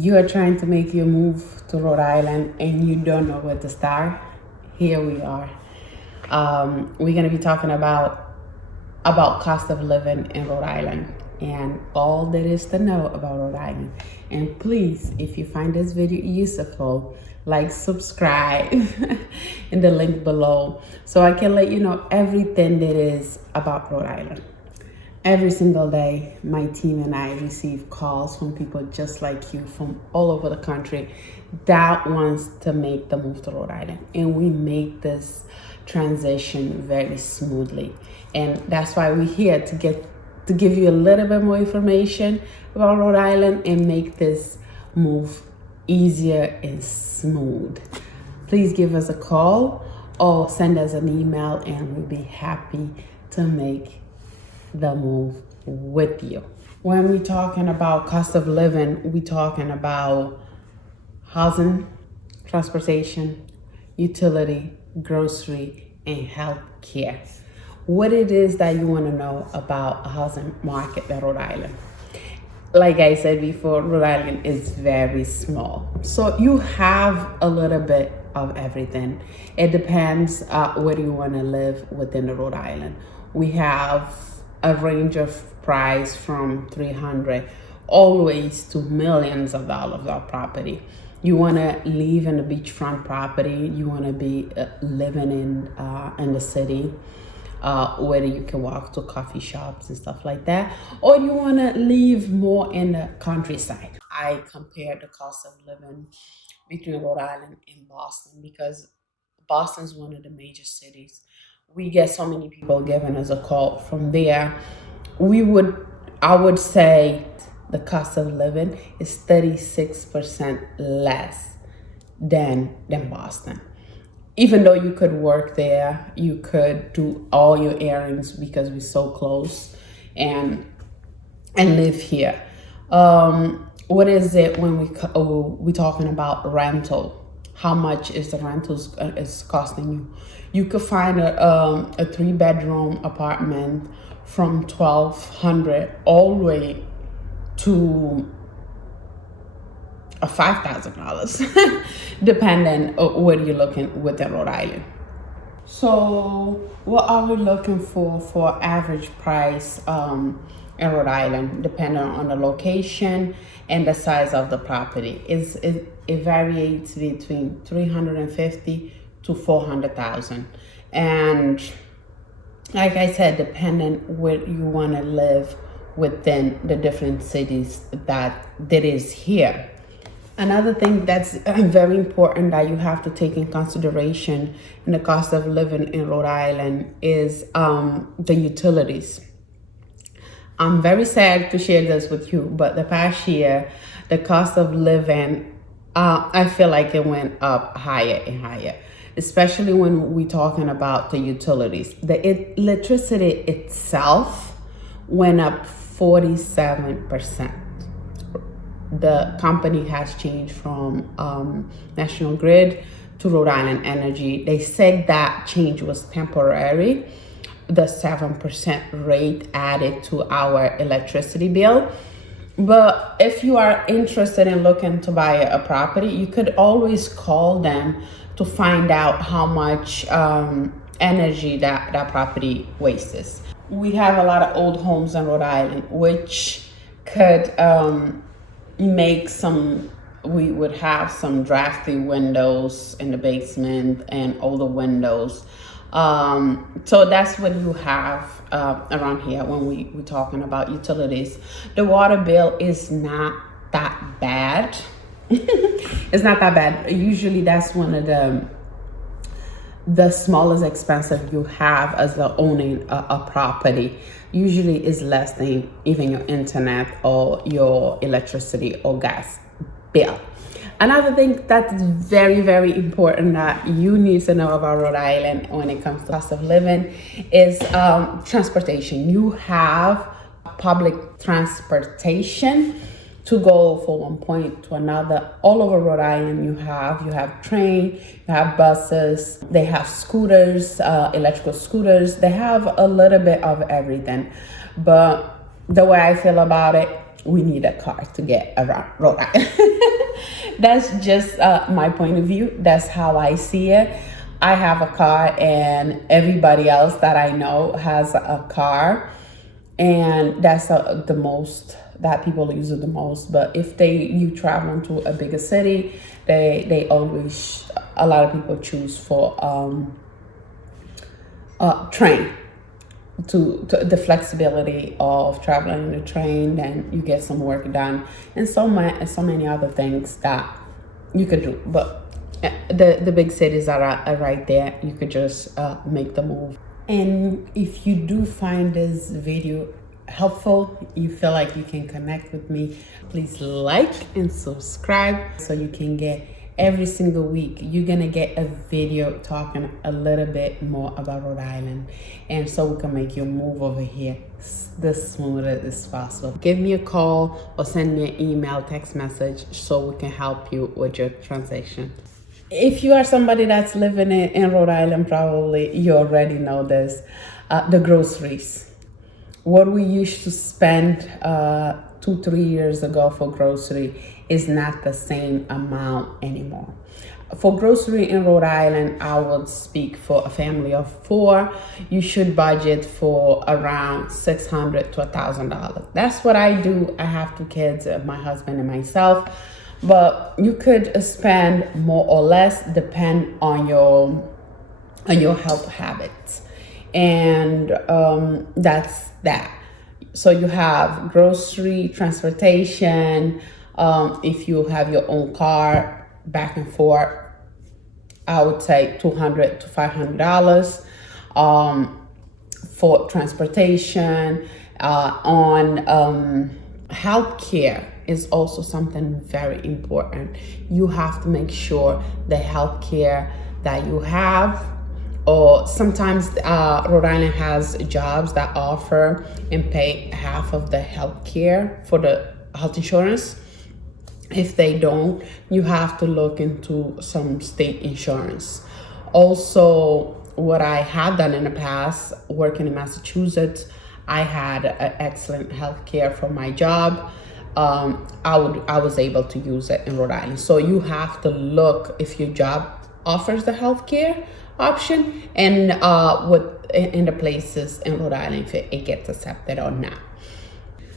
You are trying to make your move to Rhode Island and you don't know where to start. Here we are. We're going to be talking about cost of living in Rhode Island and all there is to know about Rhode Island. And please, if you find this video useful, like, subscribe in the link below so I can let you know everything that is about Rhode Island. Every single day, my team and I receive calls from people just like you from all over the country that wants to make the move to Rhode Island. And we make this transition very smoothly. And that's why we're here to give you a little bit more information about Rhode Island and make this move easier and smooth. Please give us a call or send us an email and we'll be happy to make the move with you. When we're talking about cost of living, we're talking about housing, transportation, utility, grocery, and health care. What it is that you want to know about a housing market in Rhode Island. Like I said before, Rhode Island is very small. So you have a little bit of everything. It depends where you want to live within the Rhode Island. We have a range of price from $300 always to millions of dollars of property. You want to live in a beachfront property. You want to be living in the city, where you can walk to coffee shops and stuff like that, or you want to live more in the countryside. I compare the cost of living between Rhode Island and Boston because Boston is one of the major cities. We get so many people giving us a call from there. I would say the cost of living is 36% less than Boston. Even though you could work there, you could do all your errands because we're so close and live here. What is it when we're talking about rental? How much is the rentals is costing you? You could find a 3-bedroom apartment from $1,200 all the way to $5,000, depending on where you're looking within Rhode Island. So what are we looking for average price in Rhode Island, depending on the location and the size of the property? It varies between $350,000 to $400,000, and like I said, depending where you want to live within the different cities that is here. Another thing that's very important that you have to take in consideration in the cost of living in Rhode Island is the utilities. I'm very sad to share this with you, but the past year, the cost of living, I feel like it went up higher and higher, especially when we're talking about the utilities. The electricity itself went up 47%. The company has changed from National Grid to Rhode Island Energy. They said that change was temporary. The 7% rate added to our electricity bill. But if you are interested in looking to buy a property, you could always call them to find out how much energy that property wastes. We have a lot of old homes in Rhode Island, which could we would have some drafty windows in the basement and older windows. So that's what you have around here when we're talking about utilities. The water bill is not that bad. It's not that bad. Usually that's one of the smallest expenses you have as the owning a property. Usually is less than even your internet or your electricity or gas bill. Another thing that's very, very important that you need to know about Rhode Island when it comes to cost of living is transportation. You have public transportation to go from one point to another. All over Rhode Island, you have train, you have buses, they have scooters, electrical scooters. They have a little bit of everything. But the way I feel about it, we need a car to get around Rhode Island. That's just my point of view. That's how I see it. I have a car, and everybody else that I know has a car, and that's the most that people use it the most. But if you travel into a bigger city, they always, a lot of people choose for train. To the flexibility of traveling in the train, then you get some work done, and so many other things that you could do. But the big cities are right there. You could just make the move. And if you do find this video helpful, you feel like you can connect with me, please like and subscribe so you can get every single week. You're gonna get a video talking a little bit more about Rhode Island, and so we can make your move over here the smoothest as possible. Give me a call or send me an email, text message, so we can help you with your transition. If you are somebody that's living in Rhode Island, probably you already know this. The groceries. What we used to spend 2-3 years ago for grocery is not the same amount anymore. For grocery in Rhode Island, I would speak for a family of 4. You should budget for around $600 to $1,000. That's what I do. I have 2 kids, my husband and myself. But you could spend more or less, depend on your health habits, and that's that. So you have grocery, transportation. If you have your own car, back and forth, I would say $200 to $500 for transportation. On healthcare is also something very important. You have to make sure the healthcare that you have, or sometimes Rhode Island has jobs that offer and pay half of the healthcare for the health insurance. If they don't, you have to look into some state insurance. Also, what I had done in the past, working in Massachusetts, I had excellent health care for my job. I was able to use it in Rhode Island. So you have to look if your job offers the health care option, and in the places in Rhode Island, if it gets accepted or not.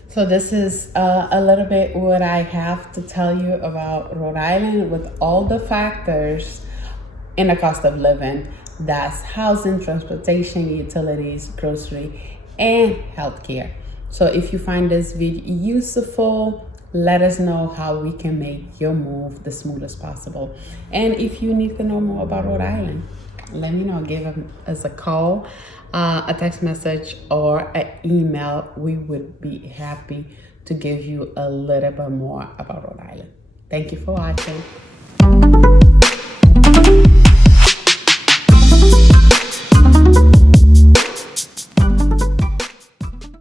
So this is a little bit what I have to tell you about Rhode Island, with all the factors in the cost of living. That's housing, transportation, utilities, grocery, and healthcare. So if you find this video useful, let us know how we can make your move the smoothest possible. And if you need to know more about Rhode Island, let me know. Give us a call, a text message, or an email. We would be happy to give you a little bit more about Rhode Island. Thank you for watching.